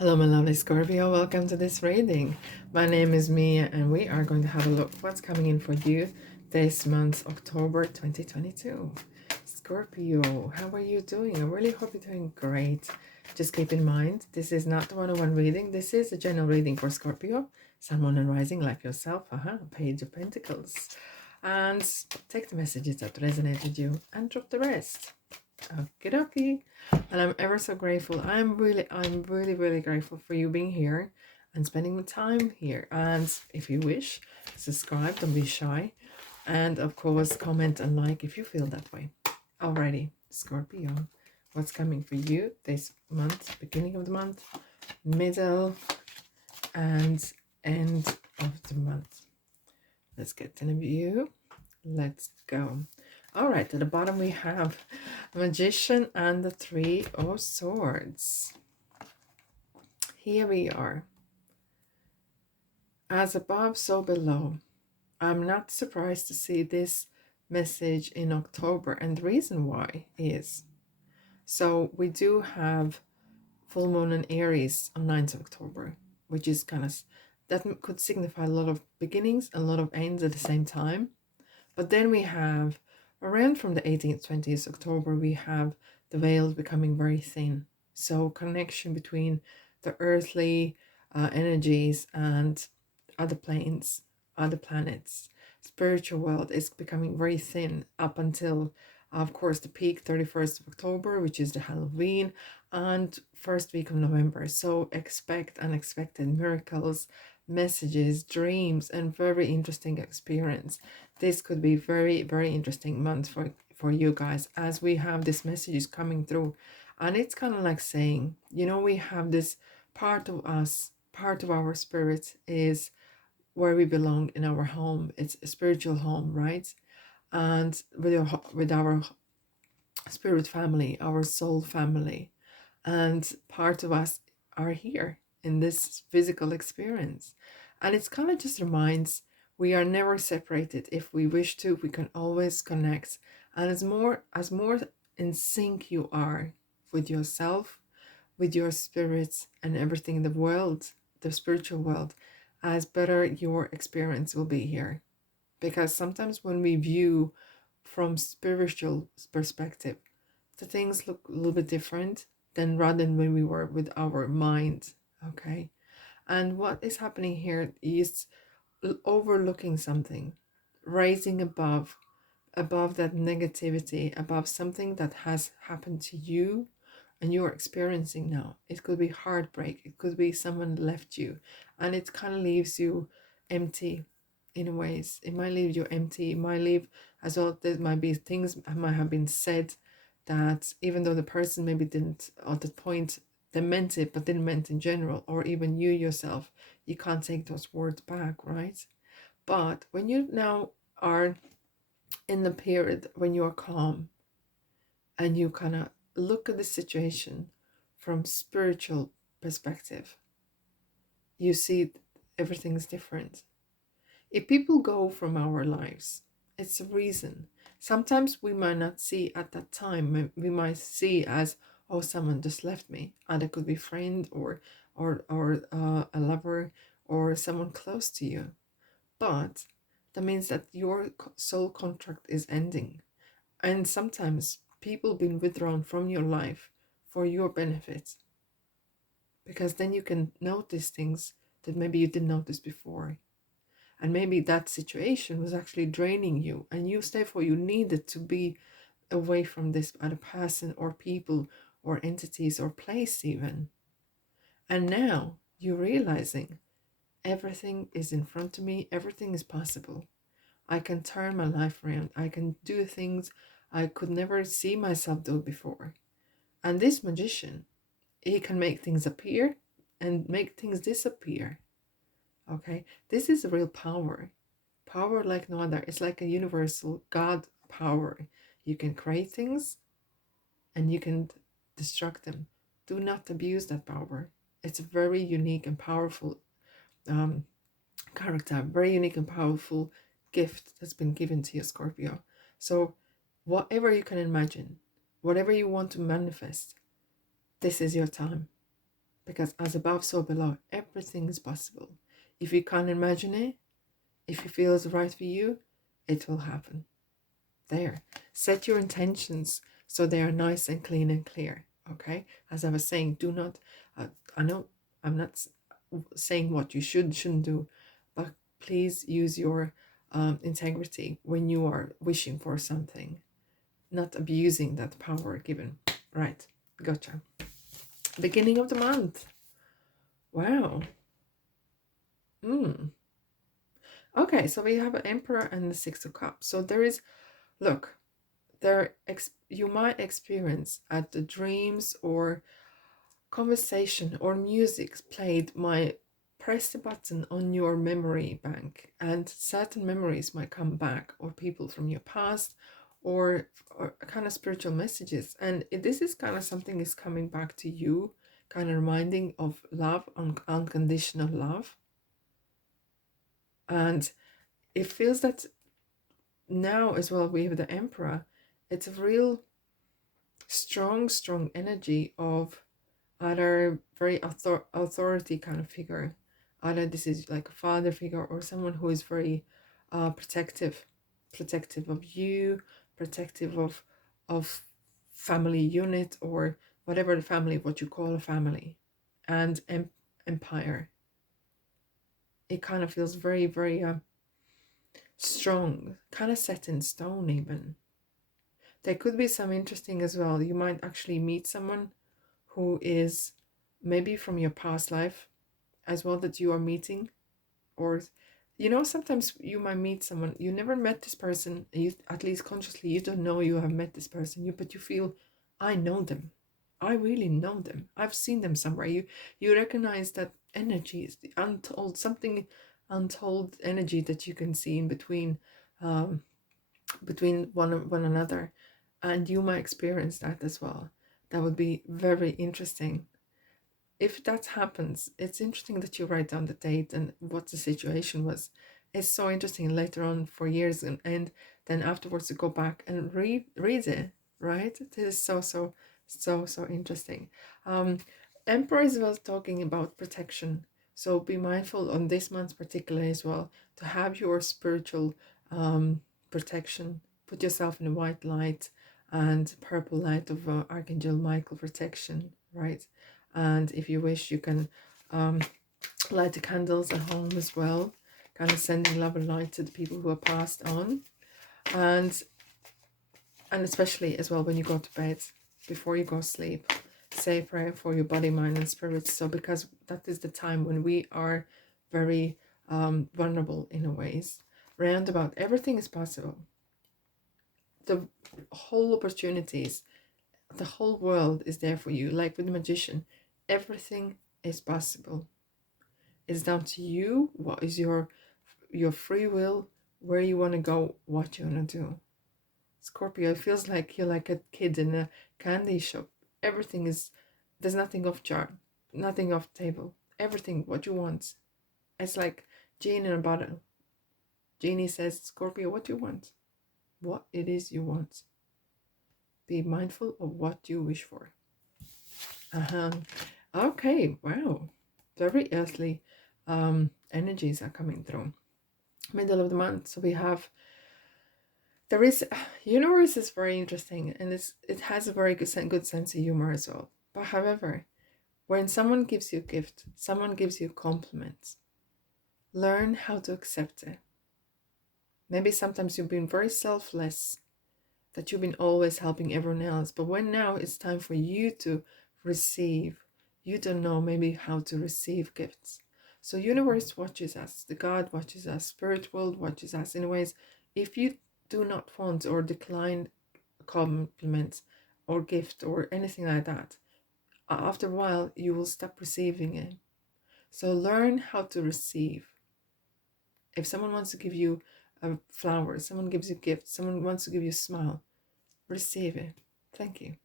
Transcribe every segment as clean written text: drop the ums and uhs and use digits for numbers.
Hello, my lovely Scorpio. Welcome to this reading. My name is Mia, and we are going to have a look what's coming in for you this month, October 2022. Scorpio, how are you doing? I really hope you're doing great. Just keep in mind, this is not the one-on-one reading. This is a general reading for Scorpio, Sun, Moon, and Rising, like yourself. Page of Pentacles. And take the messages that resonate with you and drop the rest. Okie dokie. And I'm ever so grateful. I'm really grateful for you being here and spending the time here. And if you wish, subscribe, don't be shy. And of course, comment and like if you feel that way. Alrighty, Scorpio, what's coming for you this month, beginning of the month, middle, and end of the month? Let's get in a view. Let's go. All right, at the bottom we have Magician and the Three of Swords. Here we are. As above, so below. I'm not surprised to see this message in October, and the reason why is, so we do have full moon in Aries on 9th of October, which is kind of, that could signify a lot of beginnings and a lot of ends at the same time. But then we have around from the 18th, 20th October, we have the veil becoming very thin. So connection between the earthly energies and other planes, other planets, spiritual world is becoming very thin up until, of course, the peak 31st of October, which is the Halloween, and first week of November. So expect unexpected miracles, messages, dreams, and very interesting experience. This could be very interesting month for you guys, as we have these messages coming through. And it's kind of like saying, you know, we have this part of us, part of our spirit is where we belong in our home. It's a spiritual home, right? And with our spirit family, our soul family, and part of us are here in this physical experience. And it's kind of just reminds we are never separated. If we wish to, we can always connect. And as more in sync you are with yourself, with your spirits and everything in the world, the spiritual world, as better your experience will be here. Because sometimes when we view from spiritual perspective, the things look a little bit different than rather than when we were with our mind. Okay. And what is happening here is overlooking something, raising above that negativity, above something that has happened to you and you're experiencing now. It could be heartbreak, it could be someone left you, and it kind of leaves you empty in ways. It might leave you empty. It might leave as well, there might be things that might have been said that even though the person maybe didn't at the point they meant it, but didn't meant in general, or even you yourself, you can't take those words back, right? But when you now are in the period when you are calm and you kind of look at the situation from spiritual perspective, you see everything's different. If people go from our lives, it's a reason. Sometimes we might not see at that time. We might see as, oh, someone just left me, and it could be a friend or a lover or someone close to you. But that means that your soul contract is ending, and sometimes people being withdrawn from your life for your benefit, because then you can notice things that maybe you didn't notice before. And maybe that situation was actually draining you, and therefore you needed to be away from this other person or people or entities or place even. And now you're realizing everything is in front of me, everything is possible. I can turn my life around. I can do things I could never see myself do before. And this magician, he can make things appear and make things disappear. Okay, this is real power. Power like no other. It's like a universal God power. You can create things and you can destruct them. Do not abuse that power. It's a very unique and powerful character, very unique and powerful gift that's been given to you, Scorpio. So whatever you can imagine, whatever you want to manifest, this is your time. because as above, so below, everything is possible. If you can't imagine it, if you feel it's right for you, it will happen. There. Set your intentions so they are nice and clean and clear. Okay? As I was saying, do not, I know I'm not saying what you shouldn't do, but please use your integrity when you are wishing for something, not abusing that power given. Right. Gotcha. Beginning of the month. Wow. Okay, so we have an Emperor and the Six of Cups. So there is, look, you might experience at the dreams or conversation or music played might press the button on your memory bank, and certain memories might come back, or people from your past, or kind of spiritual messages. And this is kind of something is coming back to you, kind of reminding of love, unconditional love. And it feels that now as well we have the Emperor. It's a real strong energy of either very authority kind of figure. Either this is like a father figure or someone who is very protective of you, protective of family unit, or whatever the family, what you call a family. And empire, it kind of feels very strong, kind of set in stone even. There could be some interesting as well. You might actually meet someone who is maybe from your past life as well that you are meeting. Or sometimes you might meet someone you never met this person, you at least consciously you don't know you have met this person, but you feel, I know them, I really know them, I've seen them somewhere. You recognize that energy is the untold energy that you can see in between one another, and you might experience that as well. That would be very interesting. If that happens, it's interesting that you write down the date and what the situation was. It's so interesting later on for years, and then afterwards to go back and read it, right? It is so interesting. Emperor is well talking about protection. So be mindful on this month particularly as well to have your spiritual protection. Put yourself in the white light and purple light of Archangel Michael protection, right? And if you wish, you can light the candles at home as well, kind of sending love and light to the people who are passed on. And especially as well when you go to bed, before you go to sleep, say a prayer for your body, mind and spirit. So because that is the time when we are very vulnerable in a ways. Roundabout, everything is possible. The whole opportunities, the whole world is there for you. Like with the magician, everything is possible. It's down to you. What is your free will, where you want to go, what you want to do. Scorpio, it feels like you're like a kid in a candy shop. Everything is, there's nothing off jar, nothing off table. Everything what you want. It's like genie in a bottle. Genie says, Scorpio, what you want? What it is you want. Be mindful of what you wish for. Okay, wow. Very earthly energies are coming through. Middle of the month, so we have, there is, universe is very interesting, and it has a very good sense of humor as well. But however, when someone gives you a gift, someone gives you compliments, learn how to accept it. Maybe sometimes you've been very selfless, that you've been always helping everyone else, but when now it's time for you to receive, you don't know maybe how to receive gifts. So universe watches us, the God watches us, spirit world watches us in ways. If you do not want or decline compliments or gift or anything like that, after a while you will stop receiving it. So learn how to receive. If someone wants to give you a flower, someone gives you a gift, someone wants to give you a smile, receive it. Thank you.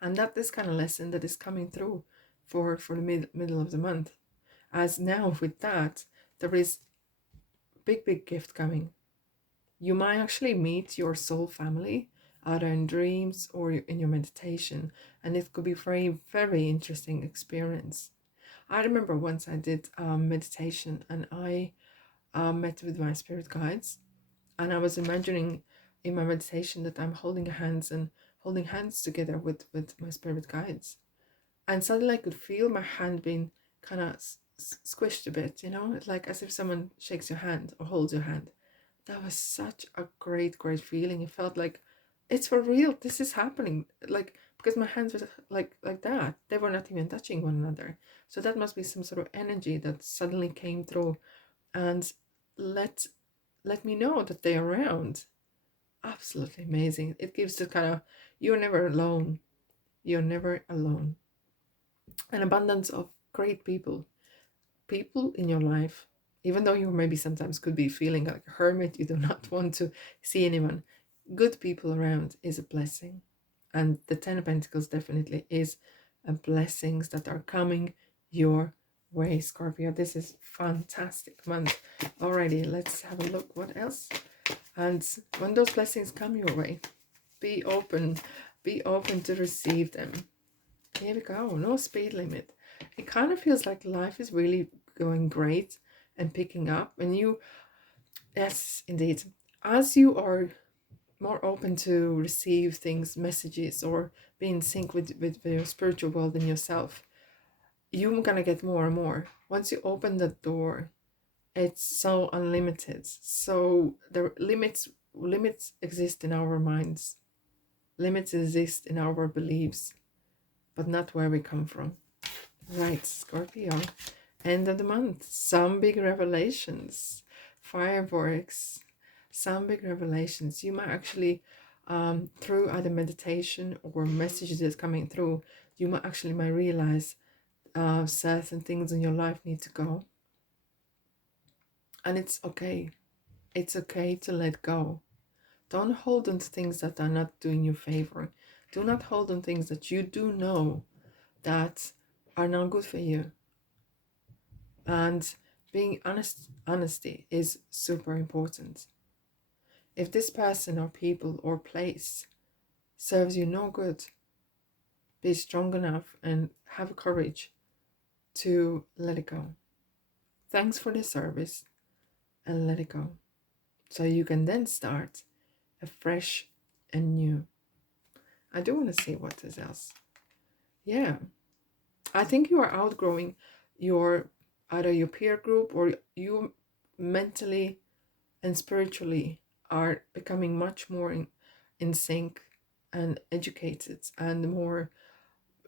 And that this kind of lesson that is coming through for the middle of the month. As now with that, there is big gift coming. You might actually meet your soul family either in dreams or in your meditation, and it could be very, very interesting experience. I remember once I did meditation, and I met with my spirit guides, and I was imagining in my meditation that I'm holding hands together with my spirit guides, and suddenly I could feel my hand being kind of squished a bit, you know, it's like as if someone shakes your hand or holds your hand. That was such a great feeling. It felt like it's for real. This is happening. Like, because my hands were like that. They were not even touching one another. So that must be some sort of energy that suddenly came through and let let me know that they're around. Absolutely amazing. It gives the kind of, you're never alone. You're never alone. An abundance of great people in your life, even though you maybe sometimes could be feeling like a hermit, you do not want to see anyone. Good people around is a blessing, and the Ten of Pentacles definitely is a blessings that are coming your way, Scorpio. This is fantastic month. Alrighty, let's have a look what else. And when those blessings come your way, be open to receive them. Here we go. No speed limit. It kind of feels like life is really going great and picking up. And you, yes, indeed, as you are more open to receive things, messages, or be in sync with your spiritual world and yourself, you're gonna get more and more. Once you open the door, it's so unlimited. So the limits exist in our minds. Limits exist in our beliefs, but not where we come from. Right, Scorpio. End of the month. Some big revelations. Fireworks. Some big revelations. You might actually, through either meditation or messages that's coming through, you might realize certain things in your life need to go. And it's okay. It's okay to let go. Don't hold on to things that are not doing you favor. Do not hold on things that you do know that are not good for you. And being honesty is super important. If this person or people or place serves you no good, be strong enough and have courage to let it go. Thanks for the service, and let it go. So you can then start afresh and new. I do want to see what is else. Yeah. I think you are outgrowing your either your peer group, or you mentally and spiritually are becoming much more in sync and educated and more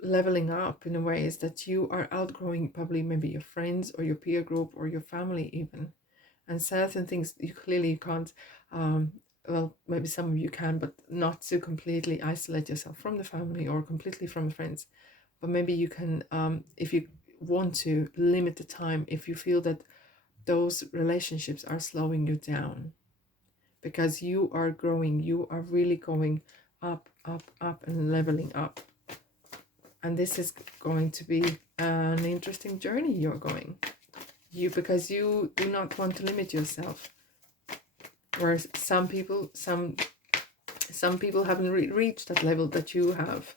leveling up in ways that you are outgrowing probably maybe your friends or your peer group or your family even. And certain things you clearly can't, well, maybe some of you can, but not to completely isolate yourself from the family or completely from the friends. But maybe you can, if you want to, limit the time if you feel that those relationships are slowing you down, because you are growing, you are really going up and leveling up. And this is going to be an interesting journey you're going, because you do not want to limit yourself. Whereas some people haven't reached that level that you have,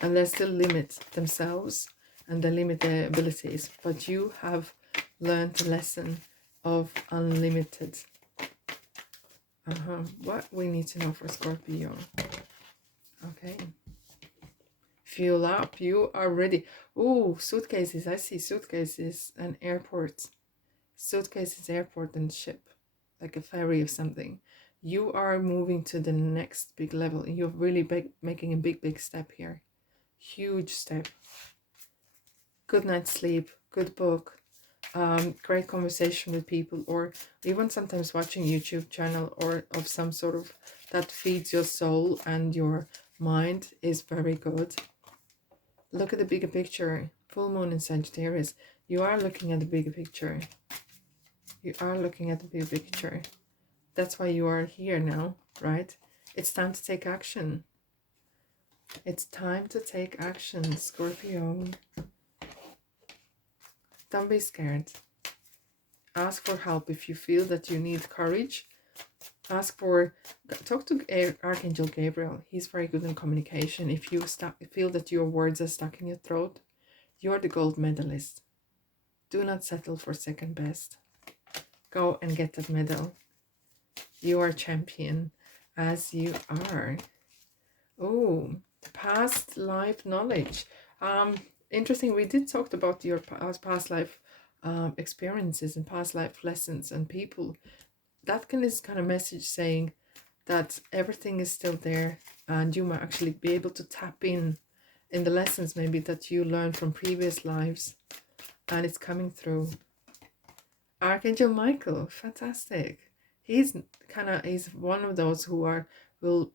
and they still limit themselves and they limit their abilities, but you have learned the lesson of unlimited. What we need to know for Scorpio. Okay. Fuel up. You are ready. Oh, suitcases. I see suitcases and airports. Suitcases, airport, and ship. Like a ferry or something. You are moving to the next big level. You're really making a big step here. Huge step. Good night's sleep. Good book. Great conversation with people, or even sometimes watching YouTube channel or of some sort of that feeds your soul and your mind is very good. Look at the bigger picture. Full moon in Sagittarius. You are looking at the bigger picture. You are looking at the bigger picture. That's why you are here now, right? It's time to take action. It's time to take action, Scorpio. Don't be scared. Ask for help if you feel that you need courage. Talk to Archangel Gabriel. He's very good in communication. If you feel that your words are stuck in your throat, you're the gold medalist. Do not settle for second best. Go and get that medal. You are a champion, as you are. Oh, the past life knowledge. Interesting. We did talk about your past life experiences and past life lessons and people. That is kind of message saying that everything is still there, and you might actually be able to tap in the lessons maybe that you learned from previous lives, and it's coming through. Archangel Michael, fantastic. He's one of those who will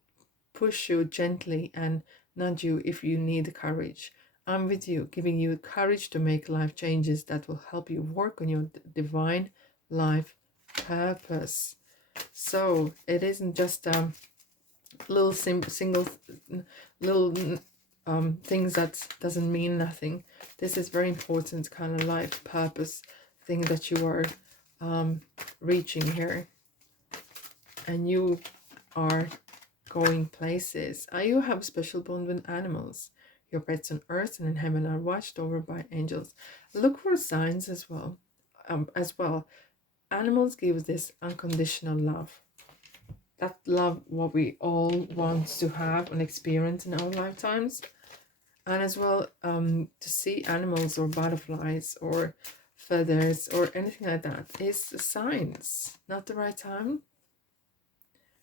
push you gently and nudge you if you need courage. I'm with you, giving you courage to make life changes that will help you work on your divine life purpose. So it isn't just little single little things that doesn't mean nothing. This is very important kind of life purpose thing that you are reaching here, and you are going places. You have a special bond with animals. Your pets on earth and in heaven are watched over by angels. Look for signs as well. Animals give this unconditional love. That love what we all want to have and experience in our lifetimes. And as well, to see animals or butterflies or feathers or anything like that is signs, not the right time.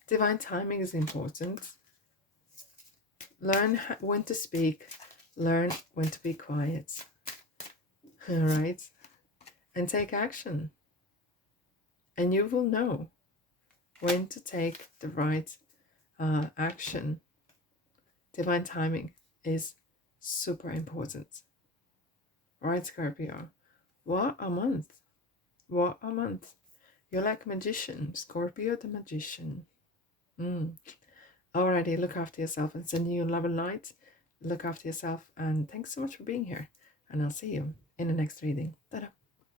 Divine timing is important. Learn when to speak. Learn when to be quiet. All right? And take action. And you will know when to take the right action. Divine timing is super important. Right, Scorpio? What a month. What a month. You're like a magician. Scorpio the magician. Alrighty, look after yourself and sending you love and light. Look after yourself, and thanks so much for being here. And I'll see you in the next reading. Ta-da.